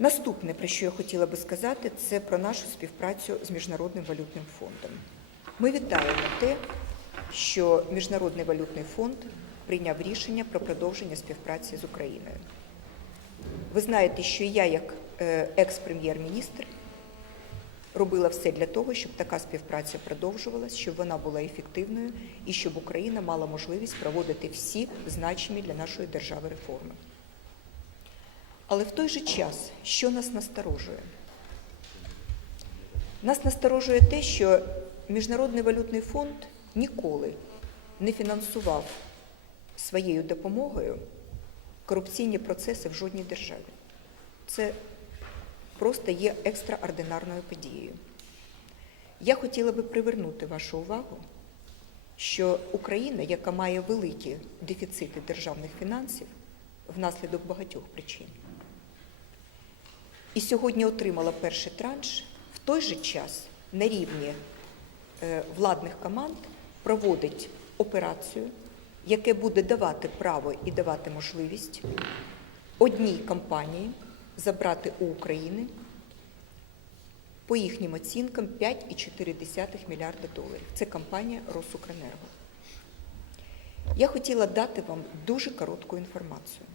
Наступне, про що я хотіла би сказати, це про нашу співпрацю з Міжнародним валютним фондом. Ми вітаємо те, що Міжнародний валютний фонд прийняв рішення про продовження співпраці з Україною. Ви знаєте, що я, як е, екс-прем'єр-міністр, робила все для того, щоб така співпраця продовжувалась, щоб вона була ефективною і щоб Україна мала можливість проводити всі значимі для нашої держави реформи. Але в той же час, що нас насторожує? Нас насторожує те, що Міжнародний валютний фонд ніколи не фінансував своєю допомогою корупційні процеси в жодній державі. Це просто є екстраординарною подією. Я хотіла би привернути вашу увагу, що Україна, яка має великі дефіцити державних фінансів внаслідок багатьох причин, і сьогодні отримала перший транш, в той же час на рівні е, владних команд проводить операцію, яке буде давати право і давати можливість одній компанії забрати у України по їхнім оцінкам 5,4 мільярда доларів. Це компанія Росукренерго. Я хотіла дати вам дуже коротку інформацію.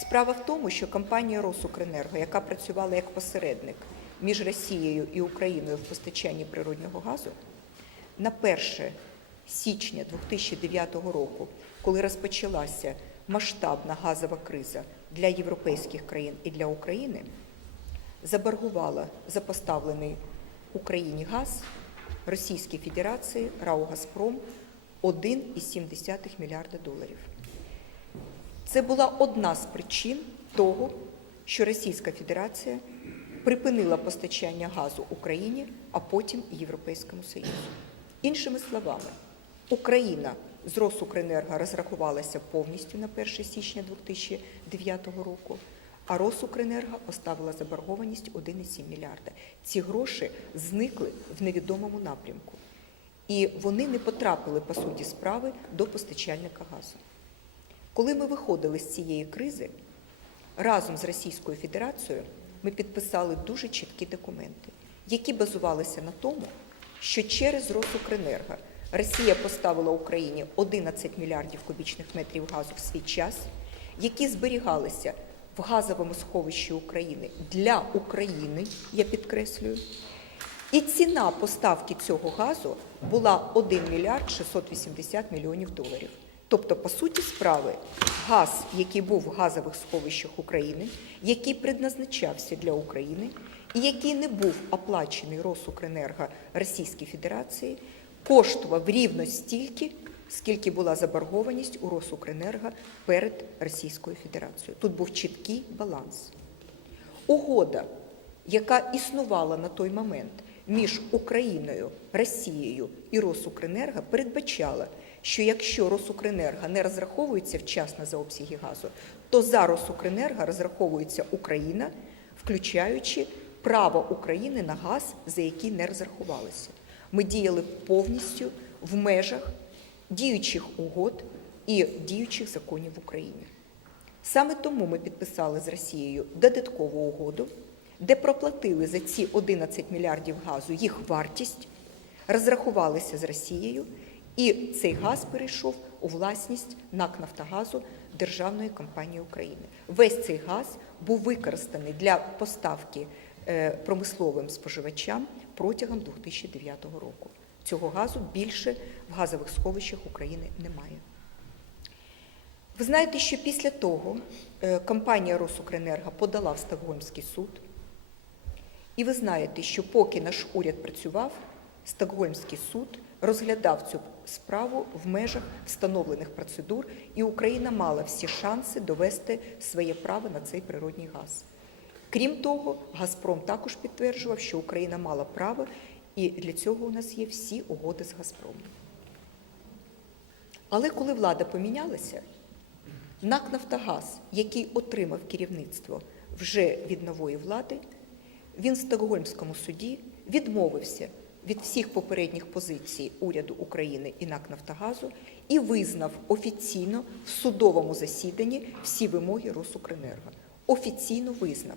Справа в тому, що компанія Росукренерго, яка працювала як посередник між Росією і Україною в постачанні природнього газу, на 1 січня 2009 року, коли розпочалася масштабна газова криза для європейських країн і для України, заборгувала за поставлений Україні газ Російській Федерації РАО Газпром 1,7 мільярда доларів. Це була одна з причин того, що Російська Федерація припинила постачання газу Україні, а потім Європейському Союзу. Іншими словами, Україна з Росукренерго розрахувалася повністю на 1 січня 2009 року, а Росукренерго оставила заборгованість 1,7 мільярда. Ці гроші зникли в невідомому напрямку. І вони не потрапили, по суті справи, до постачальника газу. Коли ми виходили з цієї кризи, разом з Російською Федерацією ми підписали дуже чіткі документи, які базувалися на тому, що через Росукренерго Росія поставила Україні 11 мільярдів кубічних метрів газу в свій час, які зберігалися в газовому сховищі України для України, я підкреслюю. І ціна поставки цього газу була 1 мільярд 680 мільйонів доларів. Тобто, по суті справи, газ, який був в газових сховищах України, який предназначався для України і який не був оплачений Росукренерго Російській Федерації, коштував рівно стільки, скільки була заборгованість у Росукренерго перед Російською Федерацією. Тут був чіткий баланс. Угода, яка існувала на той момент між Україною, Росією і Росукренерго, передбачала, що якщо Росукренерго не розраховується вчасно за обсяги газу, то за Росукренерго розраховується Україна, включаючи право України на газ, за який не розрахувалися. Ми діяли повністю в межах діючих угод і діючих законів в Україні. Саме тому ми підписали з Росією додаткову угоду, де проплатили за ці 11 мільярдів газу їх вартість, розрахувалися з Росією, і цей газ перейшов у власність НАК Нафтогазу Державної компанії України. Весь цей газ був використаний для поставки е, промисловим споживачам протягом 2009 року. Цього газу більше в газових сховищах України немає. Ви знаєте, що після того е, компанія Росукренерго подала в Стокгольмський суд. І ви знаєте, що поки наш уряд працював, Стокгольмський суд розглядав цю справу в межах встановлених процедур, і Україна мала всі шанси довести своє право на цей природній газ. Крім того, Газпром також підтверджував, що Україна мала право, і для цього у нас є всі угоди з Газпромом. Але коли влада помінялася, НАК Нафтогаз, який отримав керівництво вже від нової влади, він в Стокгольмському суді відмовився від всіх попередніх позицій уряду України і НАК Нафтогазу і визнав офіційно в судовому засіданні всі вимоги Росукренерго. Офіційно визнав.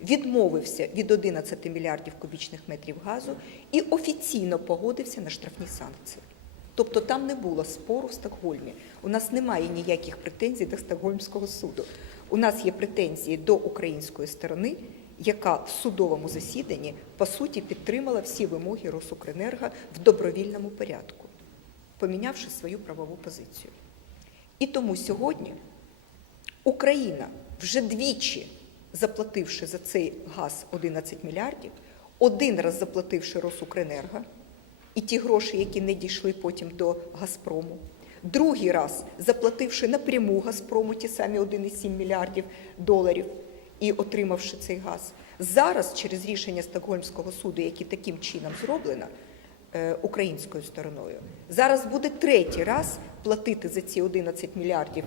Відмовився від 11 мільярдів кубічних метрів газу і офіційно погодився на штрафні санкції. Тобто там не було спору в Стокгольмі. У нас немає ніяких претензій до Стокгольмського суду. У нас є претензії до української сторони, яка в судовому засіданні по суті підтримала всі вимоги Росукренерго в добровільному порядку, помінявши свою правову позицію. І тому сьогодні Україна вже двічі заплативши за цей газ 11 мільярдів, один раз заплативши Росукренерго, і ті гроші, які не дійшли потім до Газпрому. Другий раз заплативши напряму Газпрому ті самі 1,7 мільярдів доларів і отримавши цей газ. Зараз, через рішення Стокгольмського суду, яке таким чином зроблено е, українською стороною, зараз буде третій раз платити за ці 11 мільярдів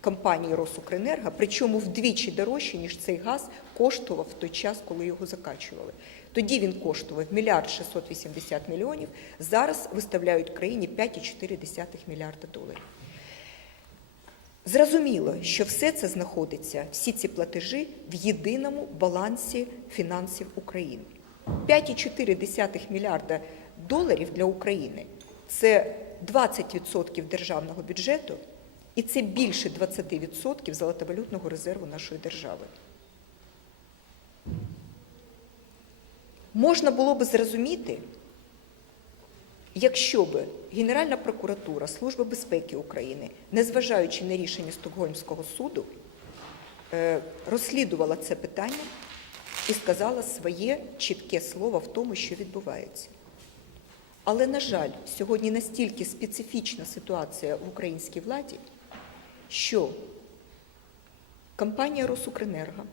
компанії Росукренерго, причому вдвічі дорожче, ніж цей газ коштував в той час, коли його закачували. Тоді він коштував мільярд 680 мільйонів, зараз виставляють країні 5,4 мільярда доларів. Зрозуміло, що все це знаходиться, всі ці платежі в єдиному балансі фінансів України. 5,4 мільярда доларів для України це 20% державного бюджету, і це більше 20% золотовалютного резерву нашої держави. Можна було би зрозуміти, якщо б Генеральна прокуратура, Служба безпеки України, незважаючи на рішення Стокгольмського суду, е, розслідувала це питання і сказала своє чітке слово в тому, що відбувається. Але, на жаль, сьогодні настільки специфічна ситуація в українській владі, що компанія Росукренерго,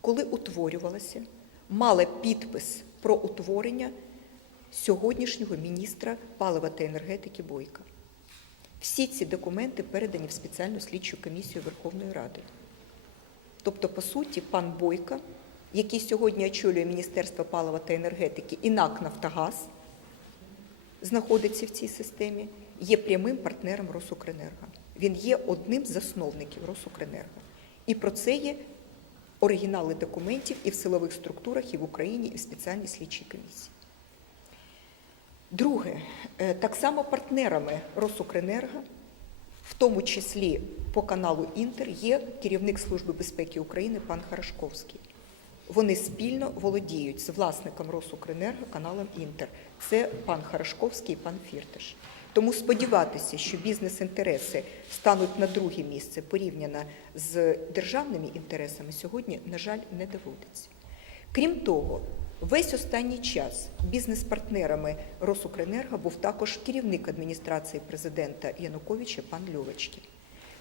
коли утворювалася, мала підпис про утворення сьогоднішнього міністра палива та енергетики Бойка. Всі ці документи передані в спеціальну слідчу комісію Верховної Ради. Тобто, по суті, пан Бойко, який сьогодні очолює Міністерство палива та енергетики і НАК Нафтогаз, знаходиться в цій системі, є прямим партнером Росукренерго. Він є одним з засновників Росукренерго. І про це є оригінали документів і в силових структурах, і в Україні, і в спеціальній слідчій комісії. Друге, е, так само партнерами Росукренерго, в тому числі по каналу Інтер, є керівник Служби безпеки України пан Харашковський. Вони спільно володіють з власником Росукренерго каналом Інтер. Це пан Харашковський і пан Фіртеш. Тому сподіватися, що бізнес-інтереси стануть на друге місце порівняно з державними інтересами, сьогодні, на жаль, не доводиться. Крім того, весь останній час бізнес-партнерами Росукренерго був також керівник адміністрації президента Януковича пан Льовочкін.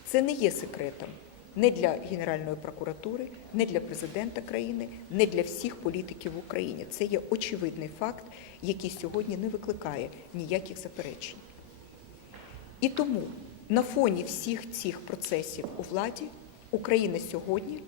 Це не є секретом не для Генеральної прокуратури, не для президента країни, не для всіх політиків в Україні. Це є очевидний факт, який сьогодні не викликає ніяких заперечень. І тому на фоні всіх цих процесів у владі Україна сьогодні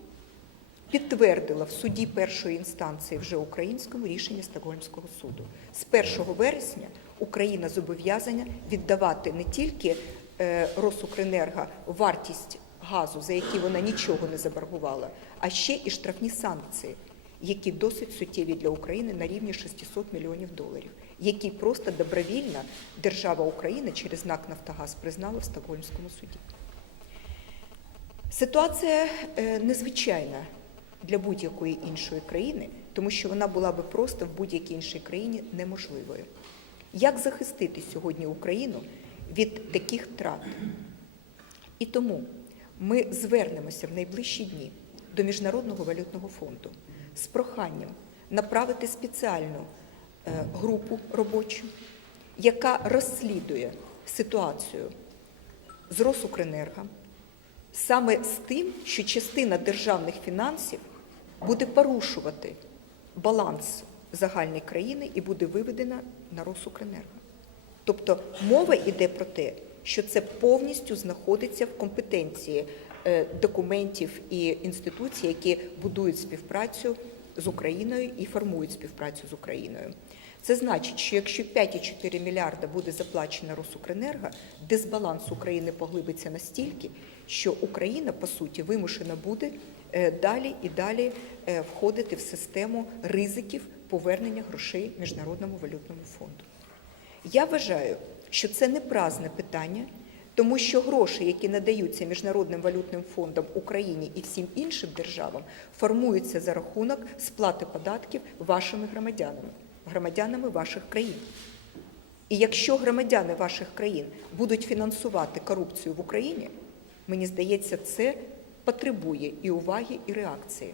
підтвердила в суді першої інстанції вже українському рішення Стокгольмського суду. З 1 вересня Україна зобов'язана віддавати не тільки е, Росукренерго вартість газу, за які вона нічого не заборгувала, а ще і штрафні санкції, які досить суттєві для України на рівні 600 мільйонів доларів, які просто добровільно держава України через НАК Нафтогаз признала в Стокгольмському суді. Ситуація е, незвичайна для будь-якої іншої країни, тому що вона була би просто в будь-якій іншій країні неможливою. Як захистити сьогодні Україну від таких втрат? І тому ми звернемося в найближчі дні до Міжнародного валютного фонду з проханням направити спеціальну е, групу робочу, яка розслідує ситуацію з Росукренерго, саме з тим, що частина державних фінансів буде порушувати баланс загальної країни і буде виведена на Росукренерго. Тобто мова йде про те, що це повністю знаходиться в компетенції е, документів і інституцій, які будують співпрацю з Україною і формують співпрацю з Україною. Це значить, що якщо 5,4 мільярда буде заплачено Росукренерго, дисбаланс України поглибиться настільки, що Україна, по суті, вимушена буде е, далі і далі е, входити в систему ризиків повернення грошей Міжнародному валютному фонду. Я вважаю, що це не праздне питання, тому що гроші, які надаються Міжнародним валютним фондом Україні і всім іншим державам, формуються за рахунок сплати податків вашими громадянами, громадянами ваших країн. І якщо громадяни ваших країн будуть фінансувати корупцію в Україні, мені здається, це потребує і уваги, і реакції.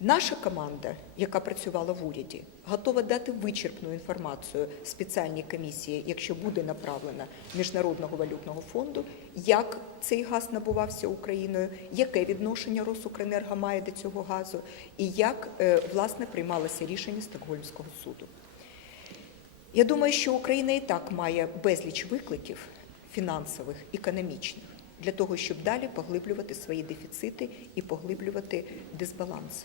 Наша команда, яка працювала в уряді, готова дати вичерпну інформацію спеціальній комісії, якщо буде направлена Міжнародного валютного фонду, як цей газ набувався Україною, яке відношення Росукренерго має до цього газу, і як е, власне приймалося рішення Стокгольмського суду. Я думаю, що Україна і так має безліч викликів фінансових, економічних, для того, щоб далі поглиблювати свої дефіцити і поглиблювати дисбаланс.